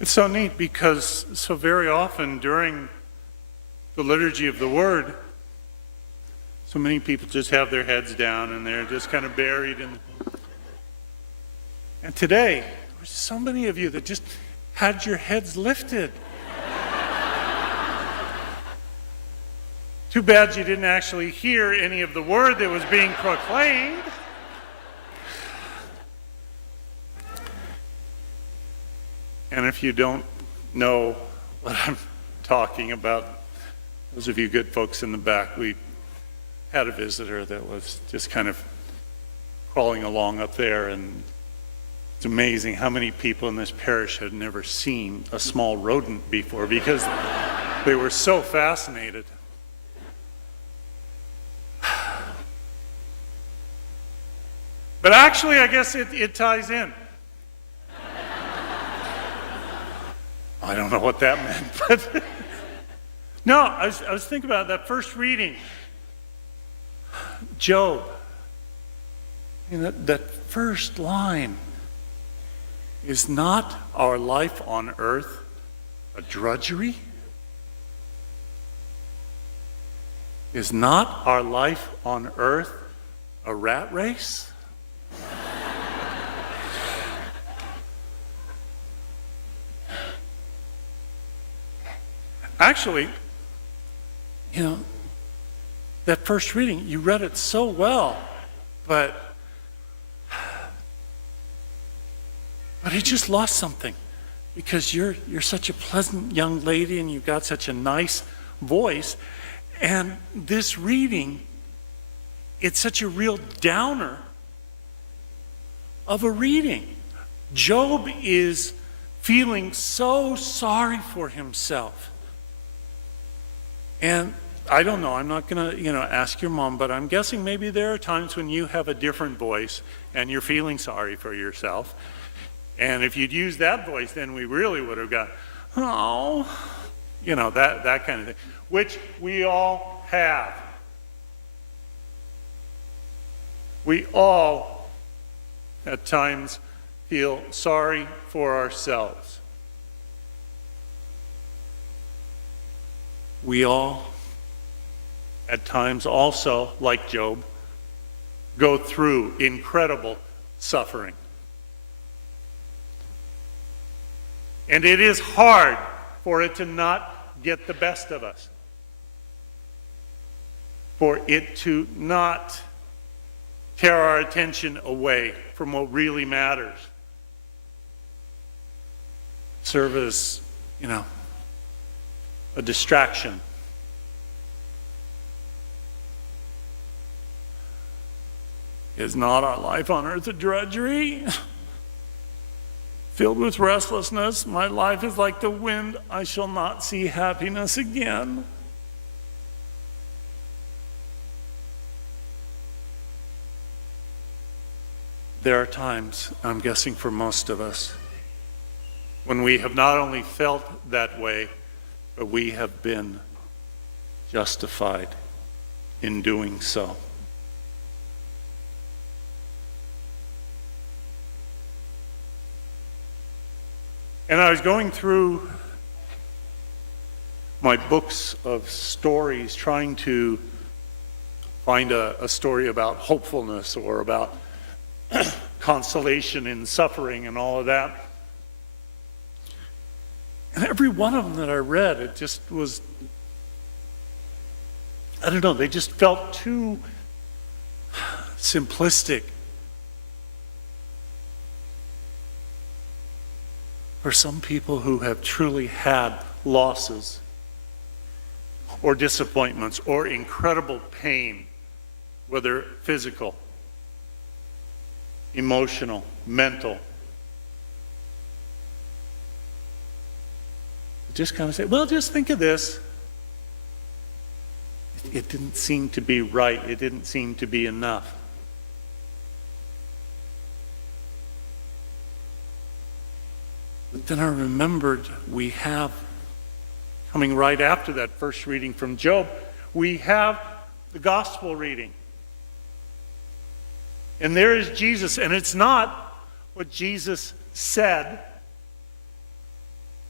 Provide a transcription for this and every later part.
It's so neat because so very often during the liturgy of the Word, so many people just have their heads down and they're just kind of buried in. And today, there's so many of you that just had your heads lifted. Too bad you didn't actually hear any of the word that was being proclaimed. And if you don't know what I'm talking about, those of you good folks in the back, we had a visitor that was just kind of crawling along up there, and it's amazing how many people in this parish had never seen a small rodent before because they were so fascinated. But actually, I guess it ties in. I don't know what that meant, but no, I was thinking about that first reading. Job. That first line. Is not our life on earth a drudgery? Is not our life on earth a rat race? Actually, that first reading, you read it so well, but he just lost something because you're such a pleasant young lady and you've got such a nice voice. And this reading, it's such a real downer of a reading. Job is feeling so sorry for himself. And I don't know, I'm not going to, ask your mom, but I'm guessing maybe there are times when you have a different voice and you're feeling sorry for yourself. And if you'd used that voice, then we really would have got, that kind of thing, which we all have. We all, at times, feel sorry for ourselves. We all, at times also, like Job, go through incredible suffering. And it is hard for it to not get the best of us. For it to not tear our attention away from what really matters. Serve as, a distraction. Is not our life on earth a drudgery? Filled with restlessness, my life is like the wind. I shall not see happiness again. There are times, I'm guessing for most of us, when we have not only felt that way, but we have been justified in doing so. And I was going through my books of stories, trying to find a story about hopefulness or about consolation in suffering and all of that. And every one of them that I read, it just was, I don't know, they just felt too simplistic for some people who have truly had losses or disappointments or incredible pain, whether physical, emotional, mental. Just kind of say, well, just think of this. It didn't seem to be right. It didn't seem to be enough. But then I remembered we have, coming right after that first reading from Job, we have the gospel reading. And there is Jesus, and it's not what Jesus said.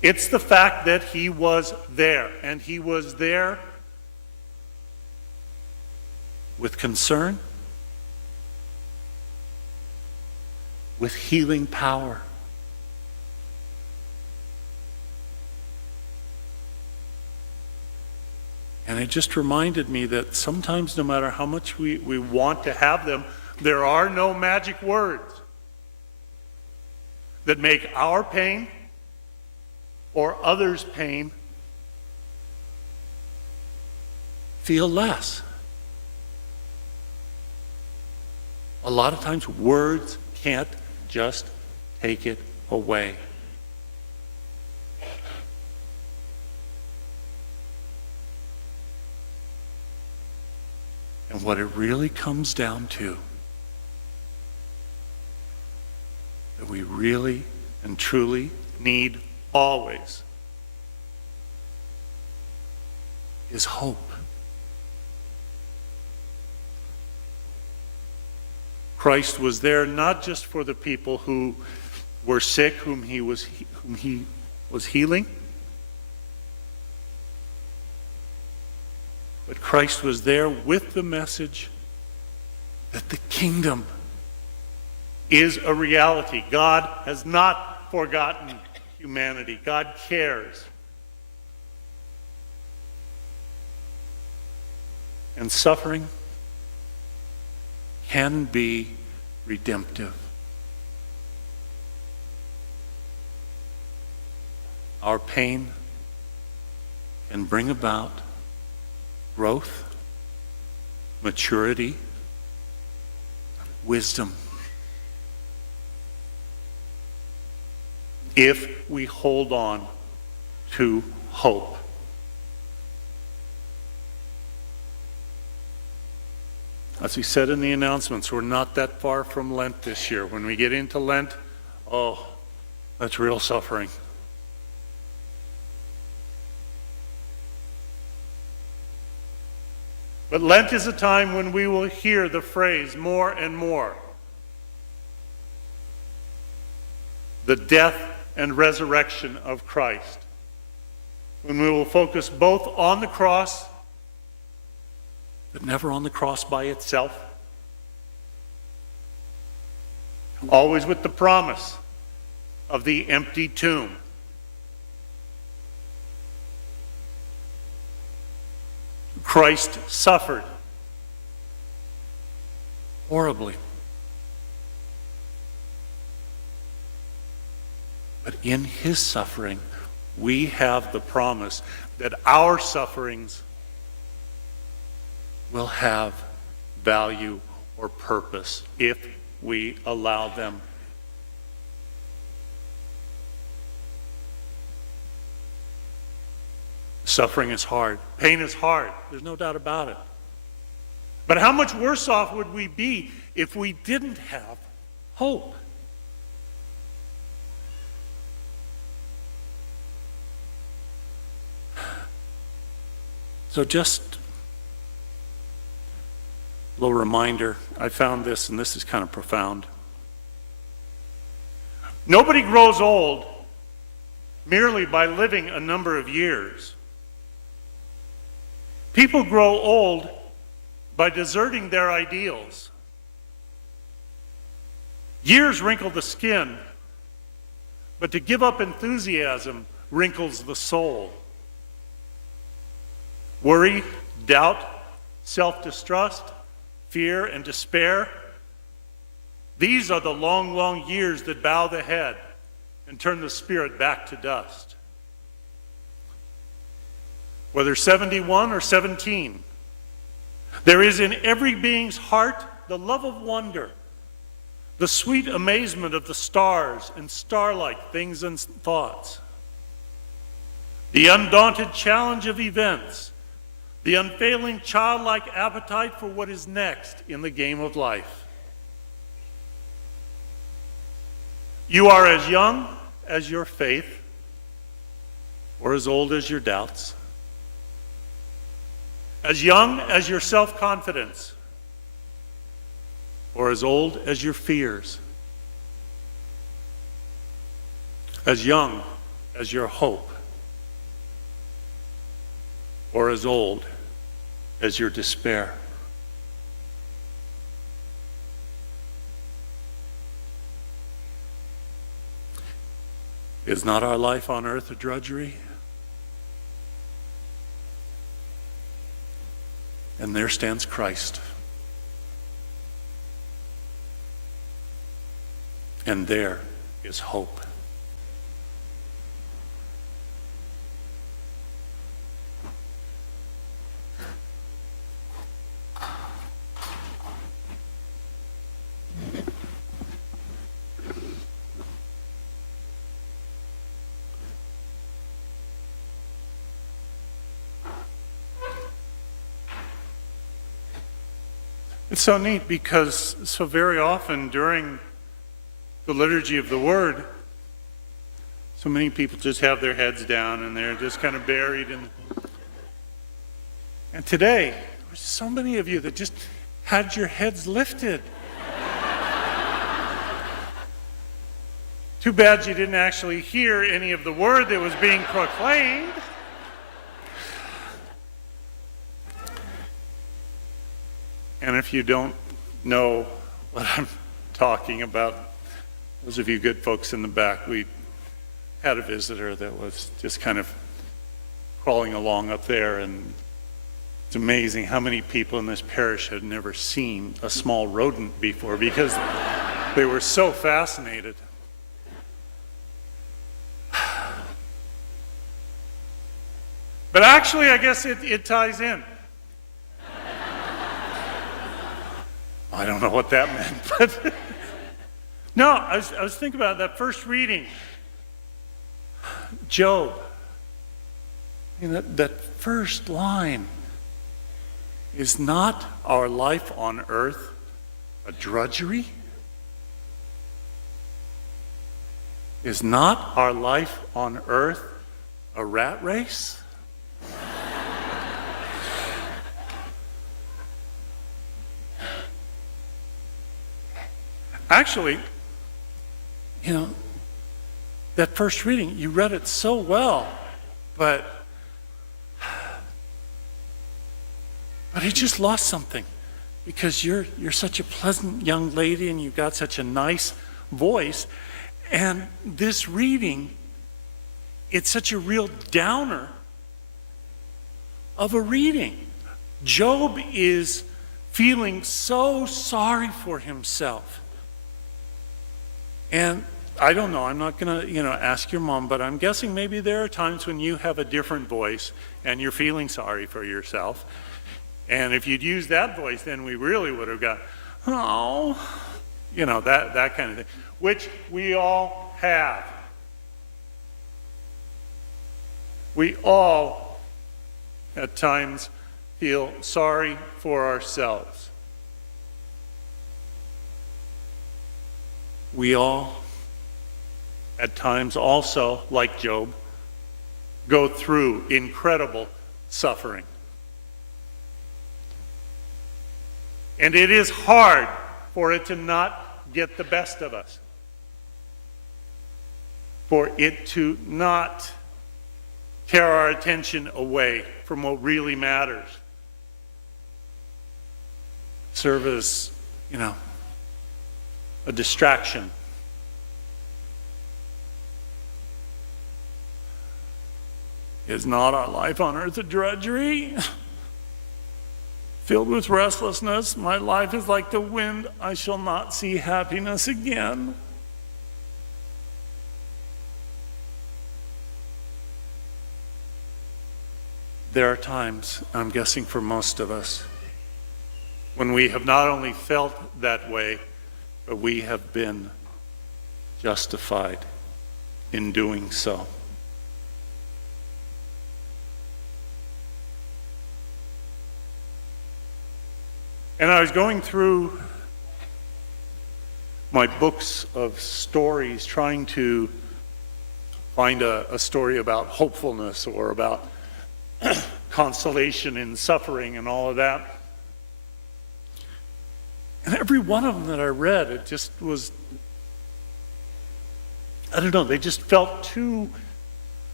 It's the fact that he was there, and he was there with concern, with healing power. And it just reminded me that sometimes, no matter how much we want to have them, there are no magic words that make our pain or others' pain feel less. A lot of times, words can't just take it away. And what it really comes down to, that we really and truly need always, is hope. Christ was there not just for the people who were sick, whom he was healing, but Christ was there with the message that the kingdom is a reality. God has not forgotten humanity. God cares. And suffering can be redemptive. Our pain can bring about growth, maturity, wisdom, if we hold on to hope. As we said in the announcements, we're not that far from Lent this year. When we get into Lent, oh, that's real suffering. But Lent is a time when we will hear the phrase more and more. The death and resurrection of Christ. When we will focus both on the cross, but never on the cross by itself. Always with the promise of the empty tomb. Christ suffered horribly. But in his suffering, we have the promise that our sufferings will have value or purpose if we allow them. Suffering is hard. Pain is hard. There's no doubt about it. But how much worse off would we be if we didn't have hope? So just a little reminder. I found this, and this is kind of profound. Nobody grows old merely by living a number of years. People grow old by deserting their ideals. Years wrinkle the skin, but to give up enthusiasm wrinkles the soul. Worry, doubt, self-distrust, fear, and despair, these are the long, long years that bow the head and turn the spirit back to dust. Whether 71 or 17, there is in every being's heart the love of wonder, the sweet amazement of the stars and star-like things and thoughts, the undaunted challenge of events, the unfailing childlike appetite for what is next in the game of life. You are as young as your faith, or as old as your doubts. As young as your self-confidence, or as old as your fears. As young as your hope, or as old as your despair. Is not our life on earth a drudgery? And there stands Christ. And there is hope. It's so neat because so very often during the liturgy of the Word, so many people just have their heads down and they're just kind of buried in. And today, there's so many of you that just had your heads lifted. Too bad you didn't actually hear any of the word that was being proclaimed. And if you don't know what I'm talking about, those of you good folks in the back, we had a visitor that was just kind of crawling along up there, and it's amazing how many people in this parish had never seen a small rodent before because they were so fascinated. But actually, I guess it ties in. I don't know what that meant, but no, I was thinking about that first reading. Job. That first line, is not our life on earth a drudgery? Is not our life on earth a rat race? Actually, that first reading, you read it so well, but he just lost something because you're such a pleasant young lady and you've got such a nice voice. And this reading, it's such a real downer of a reading. Job is feeling so sorry for himself. And I don't know, I'm not going to, ask your mom, but I'm guessing maybe there are times when you have a different voice and you're feeling sorry for yourself. And if you'd used that voice, then we really would have got, that kind of thing, which we all have. We all, at times, feel sorry for ourselves. We all, at times also, like Job, go through incredible suffering. And it is hard for it to not get the best of us, for it to not tear our attention away from what really matters. Serve as, a distraction. Is not our life on earth a drudgery? Filled with restlessness, my life is like the wind. I shall not see happiness again. There are times, I'm guessing for most of us, when we have not only felt that way, but we have been justified in doing so. And I was going through my books of stories, trying to find a story about hopefulness or about consolation in suffering and all of that. And every one of them that I read, it just was, I don't know, they just felt too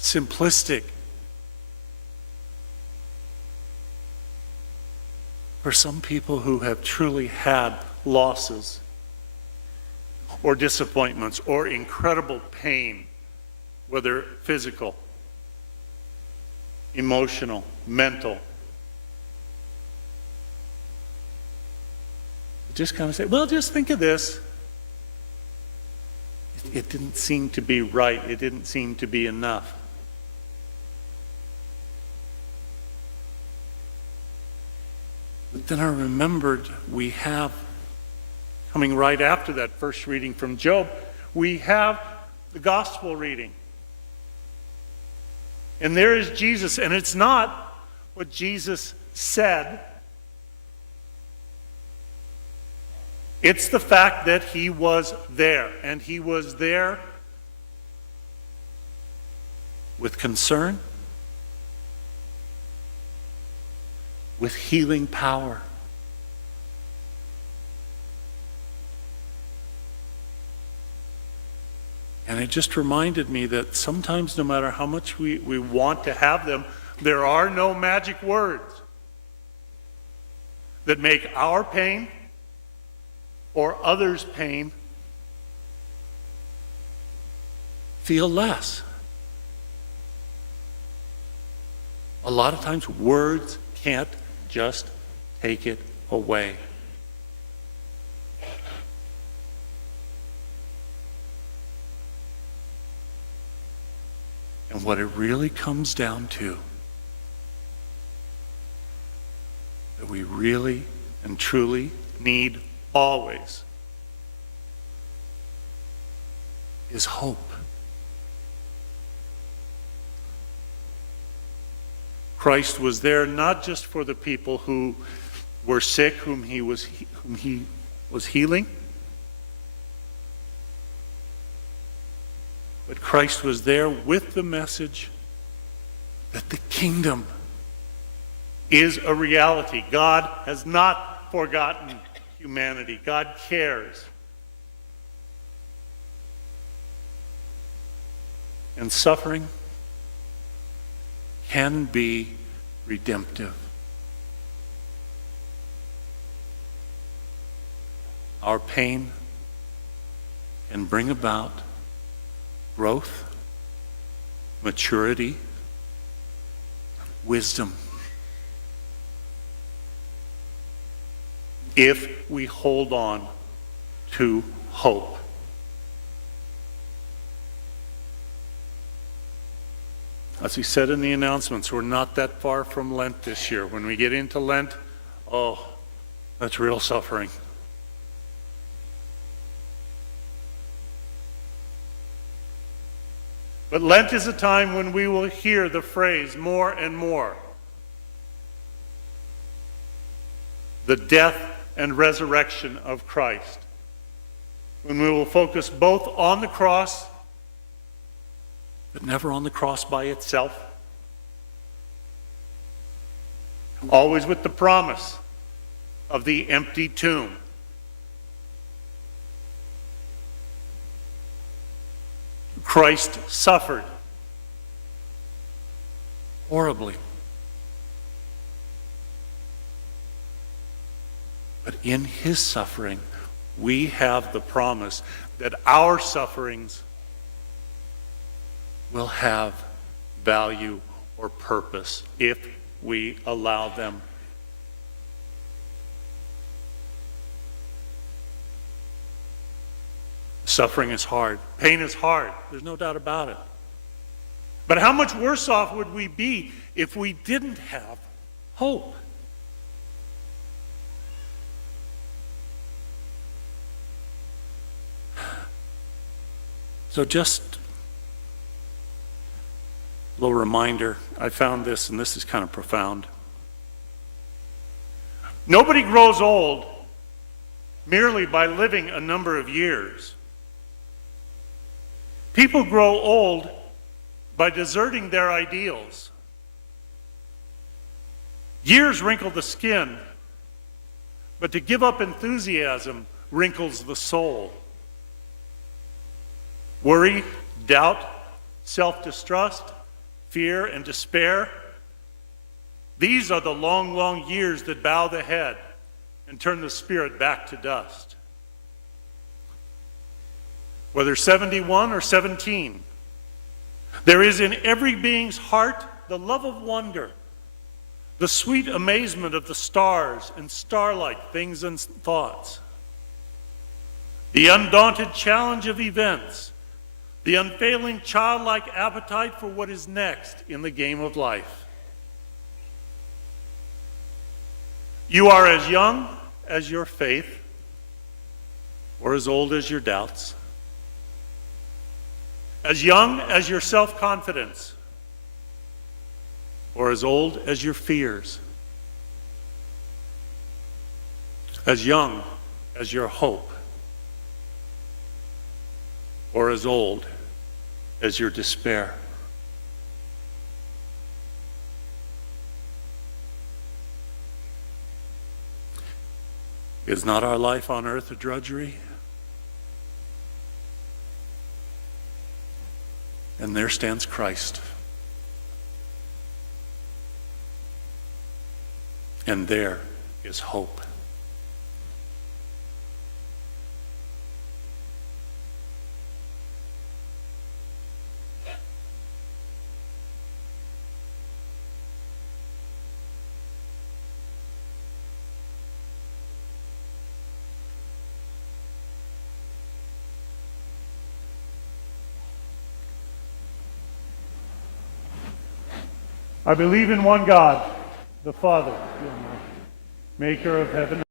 simplistic. For some people who have truly had losses or disappointments or incredible pain, whether physical, emotional, mental, just kind of say, well, just think of this. It didn't seem to be right. It didn't seem to be enough. But then I remembered we have, coming right after that first reading from Job, we have the gospel reading. And there is Jesus, and it's not what Jesus said. It's the fact that he was there, and he was there with concern, with healing power. And it just reminded me that sometimes, no matter how much we want to have them, there are no magic words that make our pain or others' pain feel less. A lot of times words can't just take it away. And what it really comes down to, that we really and truly need always, is hope. Christ was there not just for the people who were sick, whom he was healing, but Christ was there with the message that the kingdom is a reality. God has not forgotten humanity. God cares. And suffering can be redemptive. Our pain can bring about growth, maturity, wisdom. If we hold on to hope. As we said in the announcements, we're not that far from Lent this year. When we get into Lent, oh, that's real suffering. But Lent is a time when we will hear the phrase more and more. The death and resurrection of Christ. When we will focus both on the cross, but never on the cross by itself. Always with the promise of the empty tomb. Christ suffered horribly. But in his suffering, we have the promise that our sufferings will have value or purpose if we allow them. Suffering is hard. Pain is hard. There's no doubt about it. But how much worse off would we be if we didn't have hope? So just a little reminder, I found this, and this is kind of profound. Nobody grows old merely by living a number of years. People grow old by deserting their ideals. Years wrinkle the skin, but to give up enthusiasm wrinkles the soul. Worry, doubt, self-distrust, fear, and despair, these are the long, long years that bow the head and turn the spirit back to dust. Whether 71 or 17, there is in every being's heart the love of wonder, the sweet amazement of the stars and starlight things and thoughts, the undaunted challenge of events, the unfailing childlike appetite for what is next in the game of life. You are as young as your faith, or as old as your doubts, as young as your self-confidence, or as old as your fears, as young as your hope, or as old as your despair. Is not our life on earth a drudgery? And there stands Christ. And there is hope. I believe in one God, the Father, maker of heaven